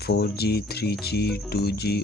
4G 3G 2G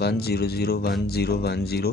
1001010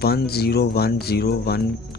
10101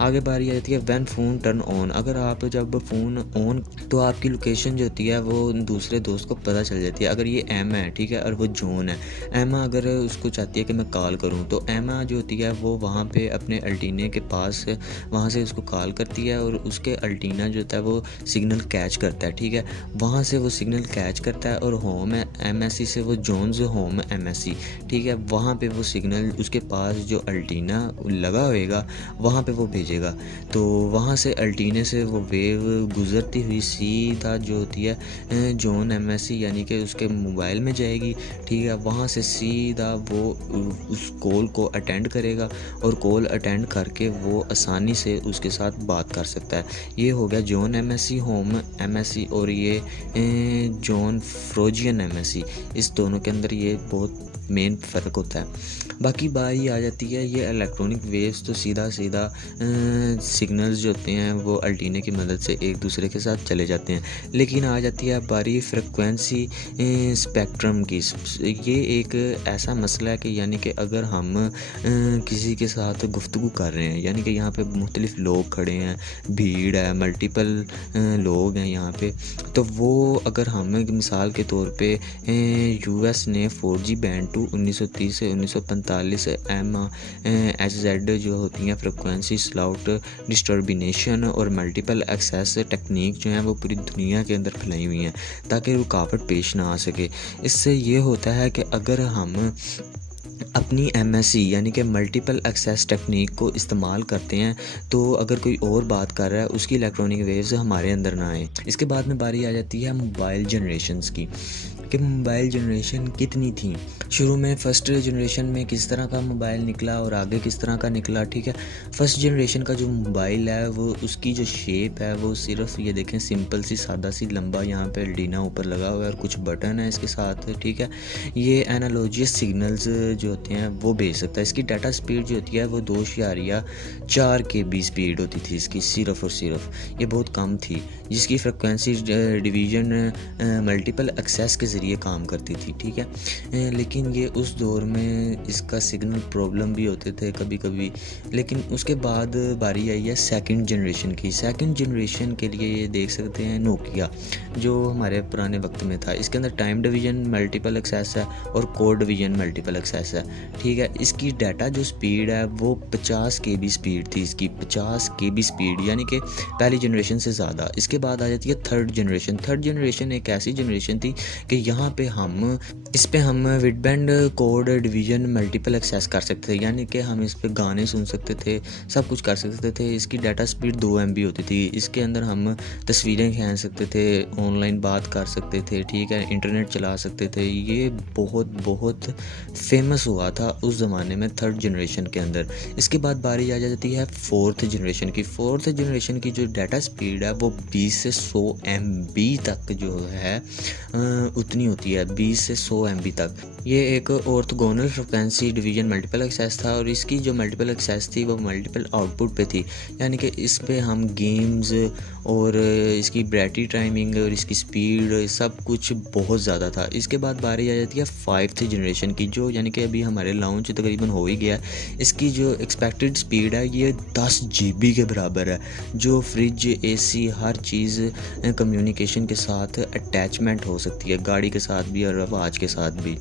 आगे बारी आ जाती है व्हेन फ़ोन टर्न ऑन। अगर आप जब फ़ोन ऑन तो आपकी लोकेशन जो होती है वो दूसरे दोस्त को पता चल जाती है। अगर ये एम है, ठीक है, और वो जॉन है, एमा अगर उसको चाहती है कि मैं कॉल करूँ तो एमा जो होती है वो वहाँ पे अपने अल्टीने के पास वहाँ से उसको कॉल करती है और उसके अल्टीना जो होता है वो सिग्नल कैच करता है, ठीक है, वहाँ से वो सिग्नल कैच करता है और होम है MSC से वो जोन्स होम MSC, ठीक है, वहाँ पे वो सिग्नल उसके पास जो अल्टीना लगा होएगा वहाँ पे वो भेजेगा। तो वहाँ से अल्टीने से वो वेव गुज़रती हुई सीधा जो होती है जोन MSC यानी कि उसके मोबाइल में जाएगी, ठीक है, वहाँ से सीधा वो उस कॉल को अटेंड करेगा और कॉल अटेंड करके वो आसानी से उसके साथ बात कर सकता है। ये हो गया जॉन MSC होम MSC और ये जॉन फ्रोजियन MSC, इस दोनों के अंदर ये बहुत मेन फ़र्क होता है। बाकी बारी आ जाती है ये इलेक्ट्रॉनिक वेव्स तो सीधा सिग्नल्स जो होते हैं वो अल्टीने की मदद से एक दूसरे के साथ चले जाते हैं। लेकिन आ जाती है बारी फ्रिक्वेंसी स्पेक्ट्रम की। ये एक ऐसा मसला है कि यानी कि अगर हम किसी के साथ गुफ्तगू कर रहे हैं, यानी कि यहाँ पे मुख्तलिफ लोग खड़े हैं, भीड़ है, मल्टीपल लोग हैं यहाँ पे, तो वो अगर हम मिसाल के तौर पे US ने 4G बैंड 1930 से 1945 MHz जो होती हैं फ्रिक्वेंसी स्लाउट डिस्टर्बिनेशन और मल्टीपल एक्सेस टेक्निक जो हैं वो पूरी दुनिया के अंदर फैलाई हुई हैं ताकि रुकावट पेश ना आ सके। इससे ये होता है कि अगर हम अपनी MSC यानी कि मल्टीपल एक्सेस टेक्निक को इस्तेमाल करते हैं तो अगर कोई और बात कर रहा है उसकी इलेक्ट्रॉनिक वेव्स हमारे अंदर ना आए। इसके बाद में बारी आ जाती है मोबाइल जनरेशन्स की कि मोबाइल जनरेशन कितनी थी। शुरू में फ़र्स्ट जनरेशन में किस तरह का मोबाइल निकला और आगे किस तरह का निकला, ठीक है। फ़र्स्ट जनरेशन का जो मोबाइल है वो उसकी जो शेप है वो सिर्फ ये देखें सिंपल सी सादा सी लंबा यहाँ पे एल्डीना ऊपर लगा हुआ है और कुछ बटन है इसके साथ, ठीक है। ये एनालॉजियस सिग्नल्स जो होते हैं वो भेज सकता है। इसकी डाटा स्पीड जो होती है वो 2.4 KB स्पीड होती थी इसकी सिर्फ और सिर्फ, ये बहुत कम थी, जिसकी फ्रिक्वेंसी डिवीज़न मल्टीपल एक्सेस के ज़रिए काम करती थी, ठीक है। लेकिन ये उस दौर में इसका सिग्नल प्रॉब्लम भी होते थे कभी कभी। लेकिन उसके बाद बारी आई है सेकंड जनरेशन की। सेकंड जनरेशन के लिए ये देख सकते हैं नोकिया जो हमारे पुराने वक्त में था। इसके अंदर टाइम डिवीज़न मल्टीपल एक्सेस है और कोड डिवीज़न मल्टीपल एक्सेस है, ठीक है। इसकी डाटा जो स्पीड है वो 50 KB स्पीड थी इसकी, 50 KB स्पीड, यानी कि पहली जनरेशन से ज़्यादा। इसके बाद आ जाती है थर्ड जनरेशन। थर्ड जनरेशन एक ऐसी जनरेशन थी कि यहाँ पे इस पे हम विडबैंड कोड डिवीज़न मल्टीपल एक्सेस कर सकते थे, यानी कि हम इस पे गाने सुन सकते थे, सब कुछ कर सकते थे। इसकी डाटा स्पीड 2 MB होती थी। इसके अंदर हम तस्वीरें खींच सकते थे, ऑनलाइन बात कर सकते थे, ठीक है, इंटरनेट चला सकते थे। ये बहुत फेमस हुआ था उस ज़माने में थर्ड जनरेशन के अंदर। इसके बाद बारी आ जाती है फोर्थ जनरेशन की। फोर्थ जनरेशन की जो डाटा स्पीड है वो 20 से 100 MB तक जो है उतनी होती है, 20 से 100 MB तक। ये एक orthogonal frequency division multiple access था और इसकी जो मल्टीपल एक्सेस थी वो मल्टीपल आउटपुट पे थी, यानी कि इस पे हम गेम्स और इसकी बैटरी टाइमिंग और इसकी स्पीड सब कुछ बहुत ज़्यादा था। इसके बाद बारी आ जाती है 5th जनरेशन की, जो यानी कि अभी हमारे लॉन्च तकरीबन हो ही गया। इसकी जो एक्सपेक्टेड स्पीड है ये 10 GB के बराबर है, जो फ्रिज AC हर चीज़ कम्युनिकेशन के साथ अटैचमेंट हो सकती है, गाड़ी के साथ भी और आवाज़ के साथ भी।